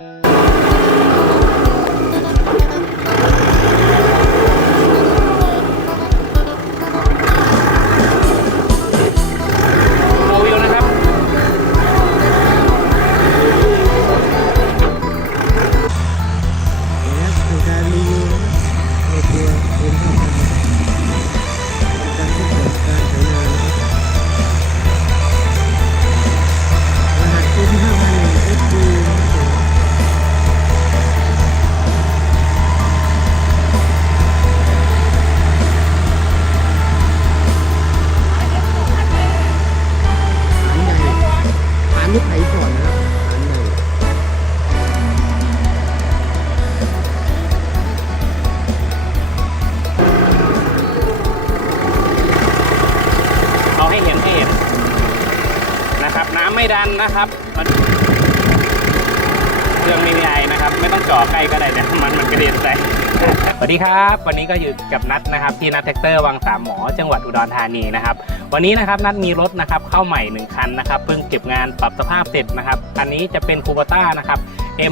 Uh... ฐานที่ก่อนนะครับฐานใหญ่งเอาให้เห็นให้เห็นนะครับ น้ำไม่ดันนะครับมันเครื่องไม่มีไอนะครับ ไม่ต้องจ่อใกล้ก็ได้นะมันมันกระเด็นใส่ วัสดีครับ วันนี้ก็อยู่กับนัดนะครับที่นัดแท็กเตอร์วังสามหมอจังหวัดอุดรธานีนะครับวันนี้นะครับนัดมีรถนะครับเข้าใหม่หนึ่งคันนะครับเพิ่งเก็บงานปรับสภาพเสร็จนะครับคันนี้จะเป็นคูปต้านะครับ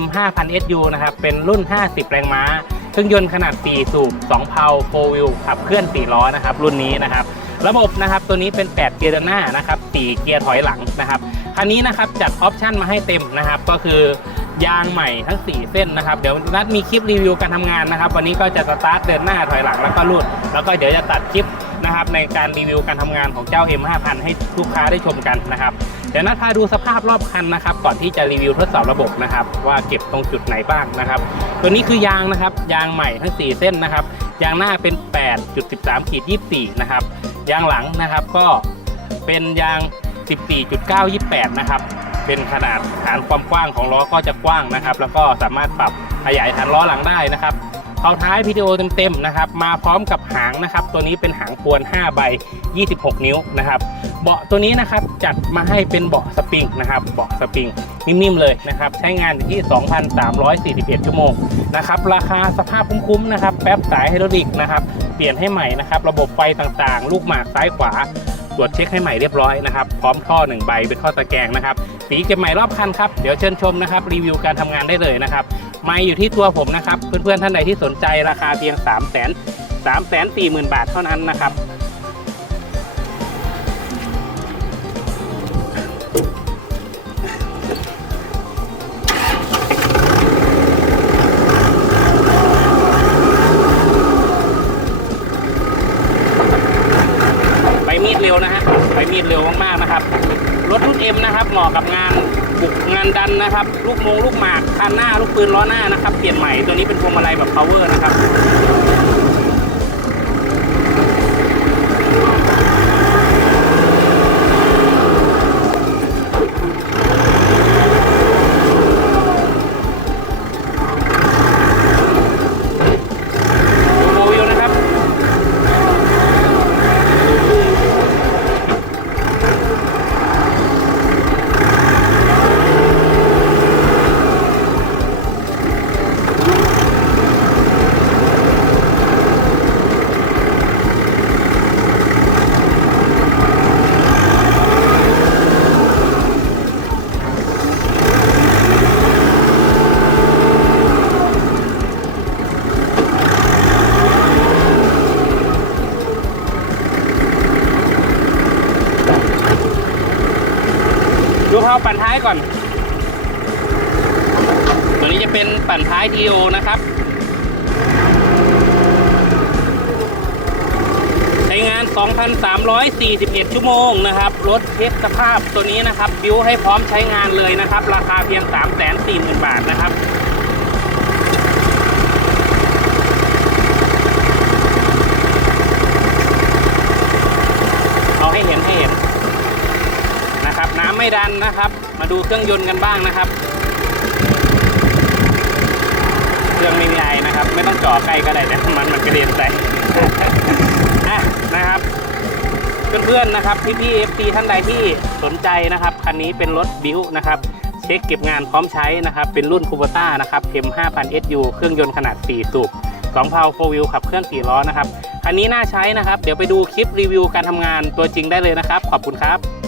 M 5 0 0 SU นะครับเป็นรุ่น 50 แรงม้าเครื่องยนต์ขนาด 4 สูบ 2 เพลา4วิวขับเคลื่อน 4 ล้อนะครับรุ่นนี้นะครับระบบนะครับตัวนี้เป็น 8 เกียร์ดินหน้านะครับ4เกียร์ถอยหลังนะครับคันนี้นะครับจัดออปชั่นมาให้เต็มนะครับก็คือ ยางใหม่ทั้ง 4 เส้นนะครับ เดี๋ยวนัดมีคลิปรีวิวการทำงานนะครับ วันนี้ก็จะสตาร์ทเดินหน้าถอยหลังแล้วก็รูด แล้วก็เดี๋ยวจะตัดคลิปนะครับในการรีวิวการทำงานของเจ้า M5000 ให้ลูกค้าได้ชมกันนะครับ เดี๋ยวนัดพาดูสภาพรอบคันนะครับ ก่อนที่จะรีวิวทดสอบระบบนะครับ ว่าเก็บตรงจุดไหนบ้างนะครับ ตัวนี้คือยางนะครับ ยางใหม่ทั้ง 4 เส้นนะครับ ยางหน้าเป็น 8.13ขีด24 นะครับ ยางหลังนะครับก็เป็นยาง 14.928 นะครับ เป็นขนาดฐานความกว้างของล้อก็จะกว้างนะครับ แล้วก็สามารถปรับขยายฐานล้อหลังได้นะครับเผาท้ายพีดีโอเต็มๆนะครับ มาพร้อมกับหางนะครับ ตัวนี้เป็นหางปวน 5 ใบ 26 นิ้วนะครับ เบาะตัวนี้นะครับจัดมาให้เป็นเบาะสปริงนะครับ เบาะสปริงนิ่มๆเลยนะครับ ใช้งานอยู่ที่ 2,341 ชั่วโมงนะครับ ราคาสภาพคุ้มๆนะครับ แป๊บสายไฮดรอลิกนะครับ ปลี่ยนให้ใหม่นะครับ ระบบไฟต่างๆ ลูกหมากซ้ายขวา ตรวจเช็คให้ใหม่เรียบร้อยนะครับ พร้อมท่อหนึ่งใบเป็นท่อตะแกรงนะครับ สีเก็บใหม่รอบคันครับ เดี๋ยวเชิญชมนะครับ รีวิวการทำงานได้เลยนะครับ ไม่อยู่ที่ตัวผมนะครับ เพื่อนๆท่านใดที่สนใจราคาเพียง 3 0 0 0 0 0 3 4 0 0 0 0 บาทเท่านั้นนะครับ นดันนะครับ ลูกโมงลูกหมากคันหน้าลูกปืนล้อหน้านะครับ เปลี่ยนใหม่ตัวนี้เป็นพวงมาลัยแบบ power นะครับ เอาปั่นท้ายก่อน ตัวนี้จะเป็นปั่นท้ายดีโอนะครับ ใช้งาน 2,341 ชั่วโมงนะครับ รถเทสสภาพตัวนี้นะครับ บิวให้พร้อมใช้งานเลยนะครับ ราคาเพียง 340,000 บาทนะครับ เอาให้เห็นให้เห็น นะครับน้ำ ไม่ดันนะครับ มาดูเครื่องยนต์กันบ้างนะครับ เครื่องไม่มีไอนะครับ ไม่ต้องจ่อใกล้ก็ได้นะมันมันกระเด็นใส่อะนะครับเพื่อนๆนะครับพี่พี่เอฟซีท่านใดที่สนใจนะครับคันนี้เป็นรถบิวนะครับเช็คเก็บงานพร้อมใช้นะครับ เป็นรุ่นคู b ต้านะครับ M 5 0 0 SU เครื่องยนต์ขนาด 4 สูบ2เพลา4วิวขับเคลื่อน4ล้อนะครับคันนี้น่าใช้นะครับ เดี๋ยวไปดูคลิปรีวิวการทำงานตัวจริงได้เลยนะครับ ขอบคุณครับ